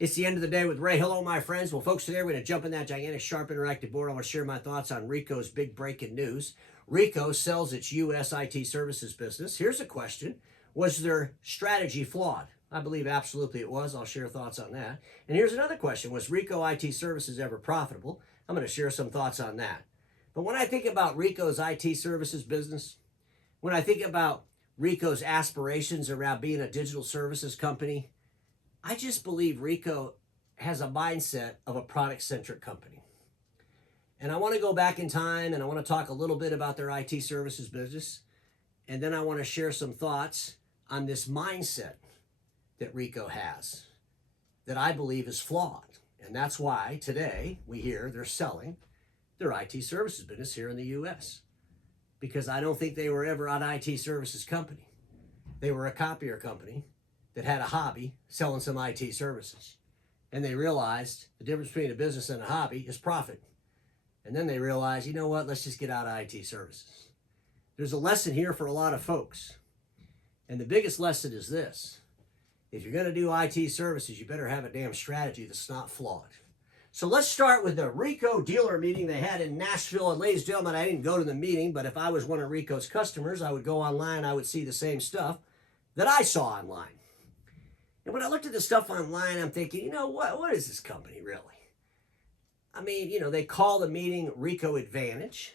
It's the end of the day with Ray. Hello, my friends. Well, folks, today we're going to jump in that gigantic, sharp, interactive board. I want to share my thoughts on Ricoh's big breaking news. Ricoh sells its U.S. IT services business. Here's a question. Was their strategy flawed? I believe absolutely it was. I'll share thoughts on that. And here's another question. Was Ricoh IT services ever profitable? I'm going to share some thoughts on that. But when I think about Ricoh's IT services business, when I think about Ricoh's aspirations around being a digital services company, I just believe Ricoh has a mindset of a product-centric company. And I want to go back in time and I want to talk a little bit about their IT services business. And then I want to share some thoughts on this mindset that Ricoh has that I believe is flawed. And that's why today we hear they're selling their IT services business here in the U.S. Because I don't think they were ever an IT services company. They were a copier company that had a hobby selling some IT services. And they realized the difference between a business and a hobby is profit. And then they realized, you know what, let's just get out of IT services. There's a lesson here for a lot of folks. And the biggest lesson is this. If you're going to do IT services, you better have a damn strategy that's not flawed. So let's start with the Ricoh dealer meeting they had in Nashville. And ladies and gentlemen, I didn't go to the meeting, but if I was one of Ricoh's customers, I would go online, I would see the same stuff that I saw online. And when I looked at the stuff online, I'm thinking, you know, what is this company really? I mean, you know, they call the meeting Ricoh Advantage.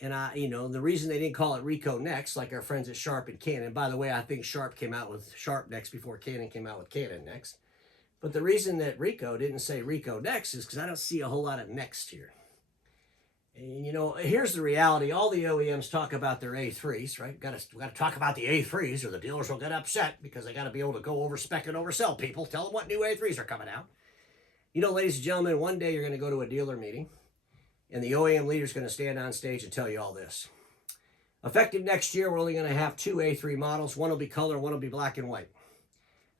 And the reason they didn't call it Ricoh Next, like our friends at Sharp and Canon. By the way, I think Sharp came out with Sharp Next before Canon came out with Canon Next. But the reason that Ricoh didn't say Ricoh Next is because I don't see a whole lot of Next here. And, you know, here's the reality. All the OEMs talk about their A3s, right? We got to talk about the A3s or the dealers will get upset because they got to be able to go over spec and oversell people. Tell them what new A3s are coming out. You know, ladies and gentlemen, one day you're going to go to a dealer meeting and the OEM leader is going to stand on stage and tell you all this. Effective next year, we're only going to have two A3 models. One will be color, one will be black and white.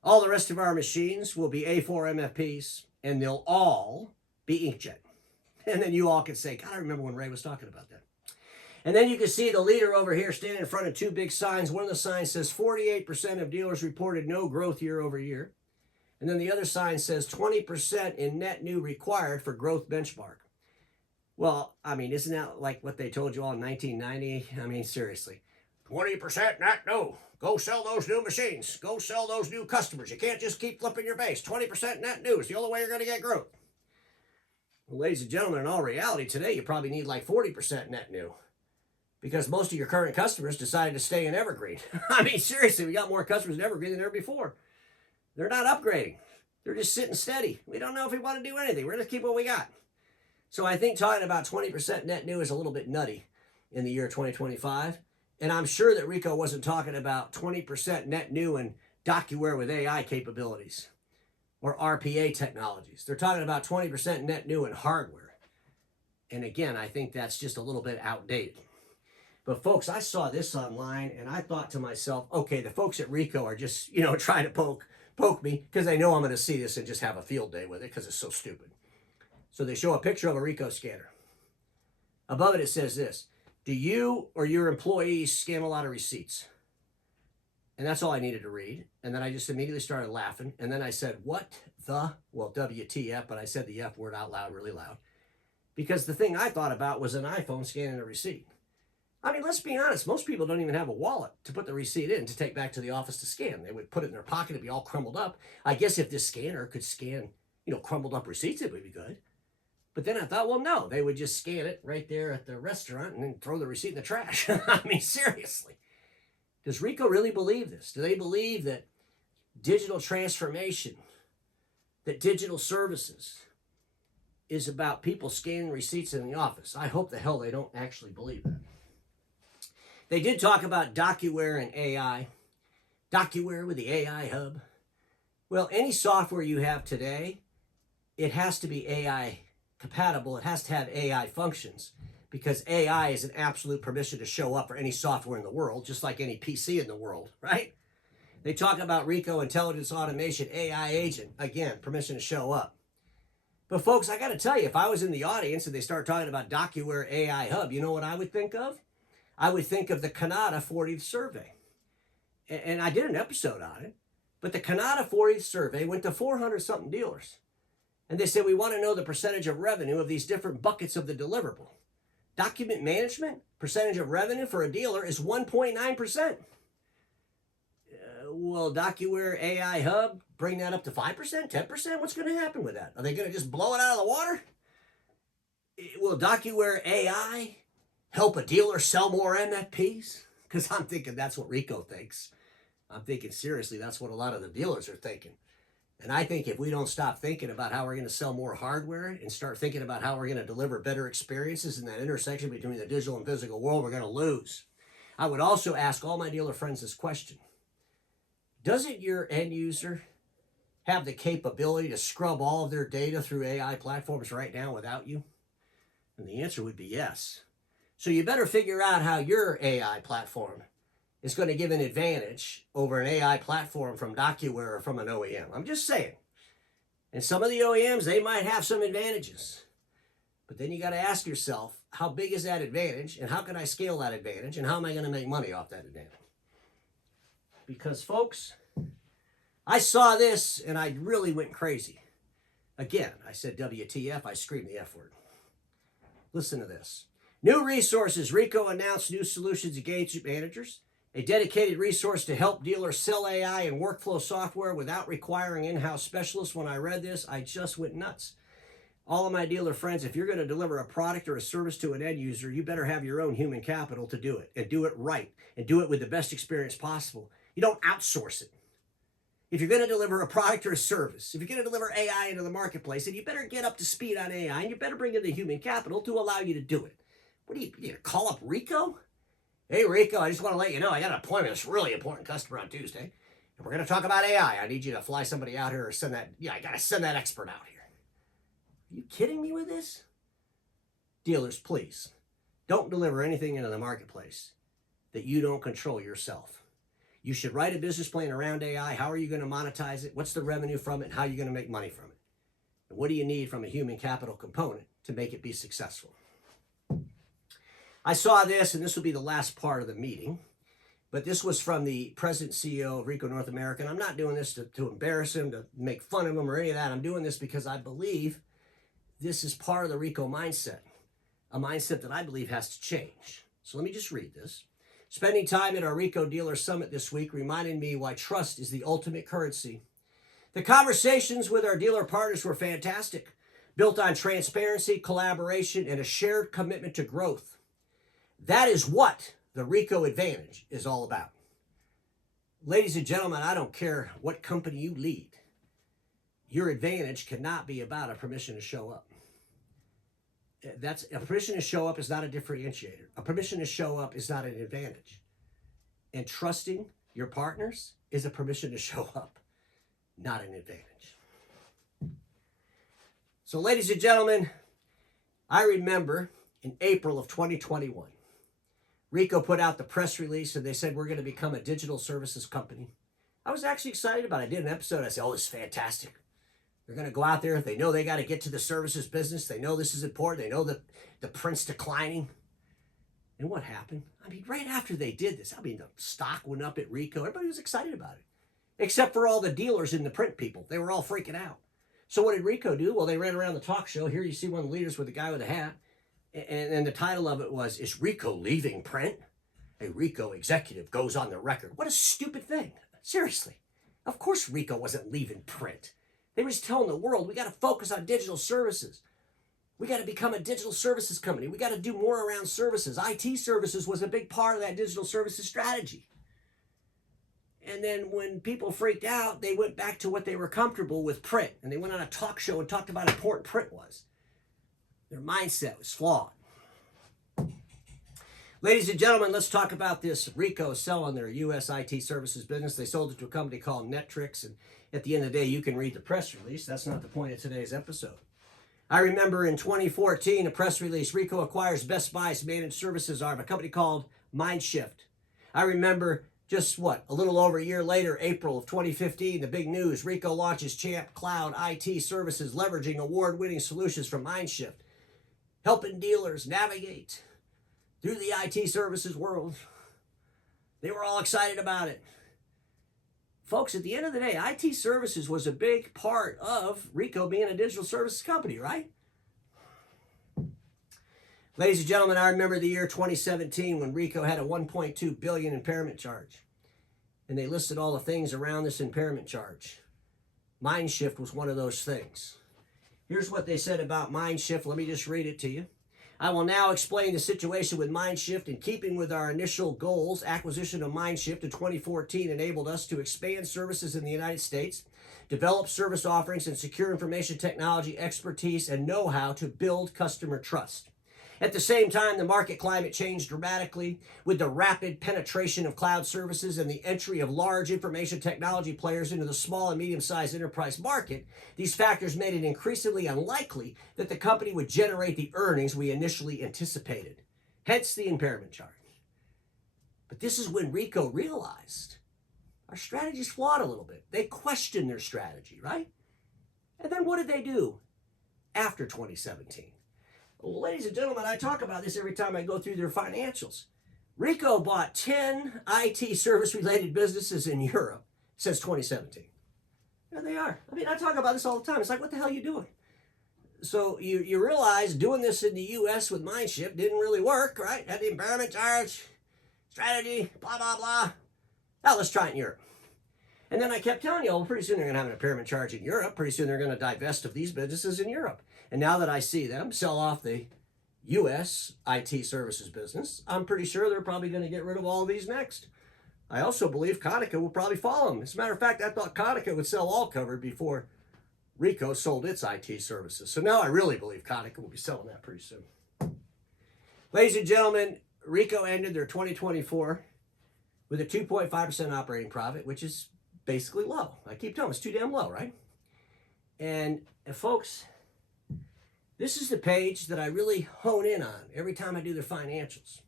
All the rest of our machines will be A4 MFPs and they'll all be inkjet. And then you all can say, God, I remember when Ray was talking about that. And then you can see the leader over here standing in front of two big signs. One of the signs says 48% of dealers reported no growth year over year. And then the other sign says 20% in net new required for growth benchmark. Well, I mean, isn't that like what they told you all in 1990? I mean, seriously. 20% net new. Go sell those new machines. Go sell those new customers. You can't just keep flipping your base. 20% net new is the only way you're going to get growth. Well, ladies and gentlemen, in all reality, today you probably need like 40% net new because most of your current customers decided to stay in Evergreen. I mean, seriously, we got more customers in Evergreen than ever before. They're not upgrading. They're just sitting steady. We don't know if we want to do anything. We're going to keep what we got. So I think talking about 20% net new is a little bit nutty in the year 2025. And I'm sure that Ricoh wasn't talking about 20% net new in DocuWare with AI capabilities or RPA technologies. They're talking about 20% net new in hardware. And again, I think that's just a little bit outdated. But folks, I saw this online and I thought to myself, okay, the folks at Ricoh are just, trying to poke me because they know I'm going to see this and just have a field day with it because it's so stupid. So they show a picture of a Ricoh scanner. Above it, it says this: do you or your employees scan a lot of receipts? And that's all I needed to read. And then I just immediately started laughing. And then I said, WTF, but I said the F word out loud, really loud. Because the thing I thought about was an iPhone scanning a receipt. I mean, let's be honest. Most people don't even have a wallet to put the receipt in to take back to the office to scan. They would put it in their pocket. It'd be all crumbled up. I guess if this scanner could scan, crumbled up receipts, it would be good. But then I thought, well, no, they would just scan it right there at the restaurant and then throw the receipt in the trash. I mean, seriously. Does Ricoh really believe this? Do they believe that digital transformation, that digital services is about people scanning receipts in the office? I hope the hell they don't actually believe that. They did talk about DocuWare and AI. DocuWare with the AI hub. Well, any software you have today, it has to be AI compatible. It has to have AI functions because AI is an absolute permission to show up for any software in the world, just like any PC in the world, right? They talk about Ricoh Intelligence Automation AI agent. Again, permission to show up. But folks, I got to tell you, if I was in the audience and they start talking about DocuWare AI Hub, you know what I would think of? I would think of the Canada 40th survey. And I did an episode on it. But the Canada 40 survey went to 400-something dealers. And they said, we want to know the percentage of revenue of these different buckets of the deliverable. Document management, percentage of revenue for a dealer is 1.9%. Will DocuWare AI Hub bring that up to 5%, 10%? What's going to happen with that? Are they going to just blow it out of the water? Will DocuWare AI help a dealer sell more MFPs? Because I'm thinking that's what Ricoh thinks. I'm thinking seriously, that's what a lot of the dealers are thinking. And I think if we don't stop thinking about how we're going to sell more hardware and start thinking about how we're going to deliver better experiences in that intersection between the digital and physical world, we're going to lose. I would also ask all my dealer friends this question. Doesn't your end user have the capability to scrub all of their data through AI platforms right now without you? And the answer would be yes. So you better figure out how your AI platform is going to give an advantage over an AI platform from DocuWare or from an OEM. I'm just saying. And some of the OEMs, they might have some advantages. But then you got to ask yourself, how big is that advantage? And how can I scale that advantage? And how am I going to make money off that advantage? Because, folks, I saw this and I really went crazy. Again, I said WTF, I screamed the F word. Listen to this. New resources. Ricoh announced new solutions engagement managers, a dedicated resource to help dealers sell AI and workflow software without requiring in-house specialists. When I read this, I just went nuts. All of my dealer friends, if you're going to deliver a product or a service to an end user, you better have your own human capital to do it, and do it right, and do it with the best experience possible. You don't outsource it. If you're going to deliver a product or a service, if you're going to deliver AI into the marketplace, then you better get up to speed on AI, and you better bring in the human capital to allow you to do it. What are you going to call up Ricoh? Hey, Ricoh, I just want to let you know I got an appointment with this really important customer on Tuesday, and we're going to talk about AI. I need you to fly somebody out here or send that, I got to send that expert out here. Are you kidding me with this? Dealers, please, don't deliver anything into the marketplace that you don't control yourself. You should write a business plan around AI. How are you going to monetize it? What's the revenue from it? How are you going to make money from it? And what do you need from a human capital component to make it be successful? I saw this, and this will be the last part of the meeting, but this was from the president CEO of Ricoh North America. And I'm not doing this to embarrass him, to make fun of him or any of that. I'm doing this because I believe this is part of the Ricoh mindset, a mindset that I believe has to change. So let me just read this. Spending time at our Ricoh Dealer Summit this week reminded me why trust is the ultimate currency. The conversations with our dealer partners were fantastic, built on transparency, collaboration, and a shared commitment to growth. That is what the Ricoh Advantage is all about. Ladies and gentlemen, I don't care what company you lead. Your advantage cannot be about a permission to show up. That's a permission to show up is not a differentiator. A permission to show up is not an advantage. And trusting your partners is a permission to show up, not an advantage. So, ladies and gentlemen, I remember in April of 2021, Ricoh put out the press release and they said we're going to become a digital services company. I was actually excited about it. I did an episode. I said, oh, this is fantastic. They're going to go out there. They know they got to get to the services business. They know this is important. They know that the print's declining. And what happened? I mean, right after they did this, the stock went up at Ricoh. Everybody was excited about it, except for all the dealers and the print people. They were all freaking out. So what did Ricoh do? Well, they ran around the talk show. Here you see one of the leaders with the guy with a hat. And the title of it was, Is Ricoh Leaving Print? A Ricoh executive goes on the record. What a stupid thing. Seriously. Of course Ricoh wasn't leaving print. They were just telling the world, we got to focus on digital services. We got to become a digital services company. We got to do more around services. IT services was a big part of that digital services strategy. And then when people freaked out, they went back to what they were comfortable with, print. And they went on a talk show and talked about how important print was. Their mindset was flawed. Ladies and gentlemen, let's talk about this Ricoh selling their U.S. IT services business. They sold it to a company called Netrix, and at the end of the day, you can read the press release. That's not the point of today's episode. I remember in 2014, a press release, Ricoh acquires Best Buy's managed services arm, a company called mindShift. I remember just a little over a year later, April of 2015, the big news, Ricoh launches Champ Cloud IT services, leveraging award-winning solutions from mindShift, helping dealers navigate through the IT services world. They were all excited about it. folks, at the end of the day, IT services was a big part of Ricoh being a digital services company, right? Ladies and gentlemen, I remember the year 2017 when Ricoh had a $1.2 billion impairment charge. And they listed all the things around this impairment charge. MindShift was one of those things. Here's what they said about MindShift. Let me just read it to you. I will now explain the situation with MindShift. In keeping with our initial goals, acquisition of MindShift in 2014 enabled us to expand services in the United States, develop service offerings, and secure information technology expertise and know-how to build customer trust. At the same time, the market climate changed dramatically with the rapid penetration of cloud services and the entry of large information technology players into the small and medium-sized enterprise market. These factors made it increasingly unlikely that the company would generate the earnings we initially anticipated. Hence the impairment charge. But this is when Ricoh realized our strategy is flawed a little bit. They questioned their strategy, right? And then what did they do after 2017? Well, ladies and gentlemen, I talk about this every time I go through their financials. Ricoh bought 10 IT service-related businesses in Europe since 2017. There they are. I mean, I talk about this all the time. It's like, what the hell are you doing? So you realize doing this in the U.S. with MindShift didn't really work, right? Had the impairment charge, strategy, blah, blah, blah. Now let's try it in Europe. And then I kept telling you, well, pretty soon they're going to have an impairment charge in Europe. Pretty soon they're going to divest of these businesses in Europe. And now that I see them sell off the U.S. IT services business, I'm pretty sure they're probably going to get rid of all of these next. I also believe Konica will probably follow them. As a matter of fact, I thought Konica would sell all covered before Ricoh sold its IT services. So now I really believe Konica will be selling that pretty soon. Ladies and gentlemen, Ricoh ended their 2024 with a 2.5% operating profit, which is basically low. I keep telling them it's too damn low, right? And folks, this is the page that I really hone in on every time I do their financials.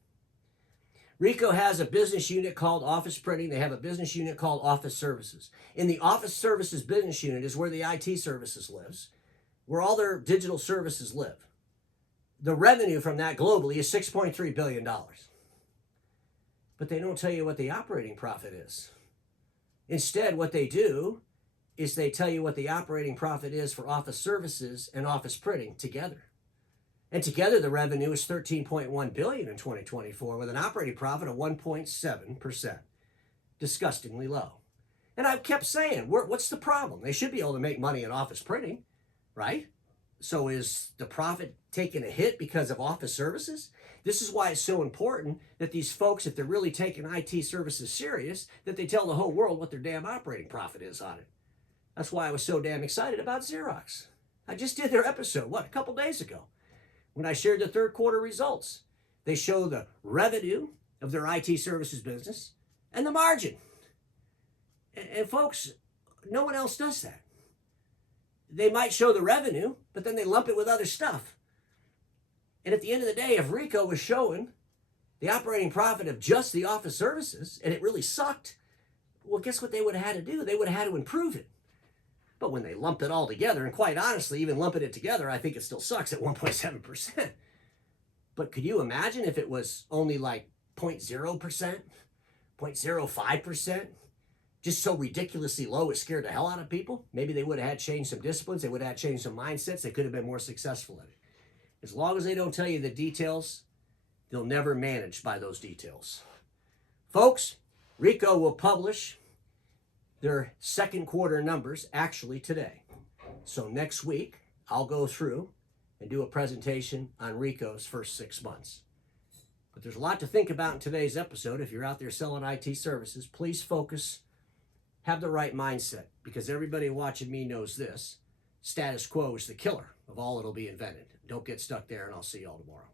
Ricoh has a business unit called Office Printing. They have a business unit called Office Services. In the Office Services business unit is where the IT services lives, where all their digital services live. The revenue from that globally is $6.3 billion. But they don't tell you what the operating profit is. Instead, what they do is they tell you what the operating profit is for Office Services and Office Printing together. And together the revenue is $13.1 billion in 2024 with an operating profit of 1.7%. Disgustingly low. And I've kept saying, what's the problem? They should be able to make money in Office Printing, right? So is the profit taking a hit because of Office Services? This is why it's so important that these folks, if they're really taking IT services serious, that they tell the whole world what their damn operating profit is on it. That's why I was so damn excited about Xerox. I just did their episode, a couple days ago, when I shared the third quarter results. They show the revenue of their IT services business and the margin. And folks, no one else does that. They might show the revenue, but then they lump it with other stuff. And at the end of the day, if Ricoh was showing the operating profit of just the Office Services, and it really sucked, well, guess what they would have had to do? They would have had to improve it. But when they lumped it all together, and quite honestly, even lumping it together, I think it still sucks at 1.7%. But could you imagine if it was only like 0.0%, 0.05%? Just so ridiculously low it scared the hell out of people? Maybe they would have had changed some disciplines. They would have had changed some mindsets. They could have been more successful at it. As long as they don't tell you the details, they'll never manage by those details. Folks, Ricoh will publish their second quarter numbers actually today. So next week, I'll go through and do a presentation on Ricoh's first 6 months. But there's a lot to think about in today's episode. If you're out there selling IT services, please focus, have the right mindset, because everybody watching me knows this. Status quo is the killer of all that'll be invented. Don't get stuck there, and I'll see you all tomorrow.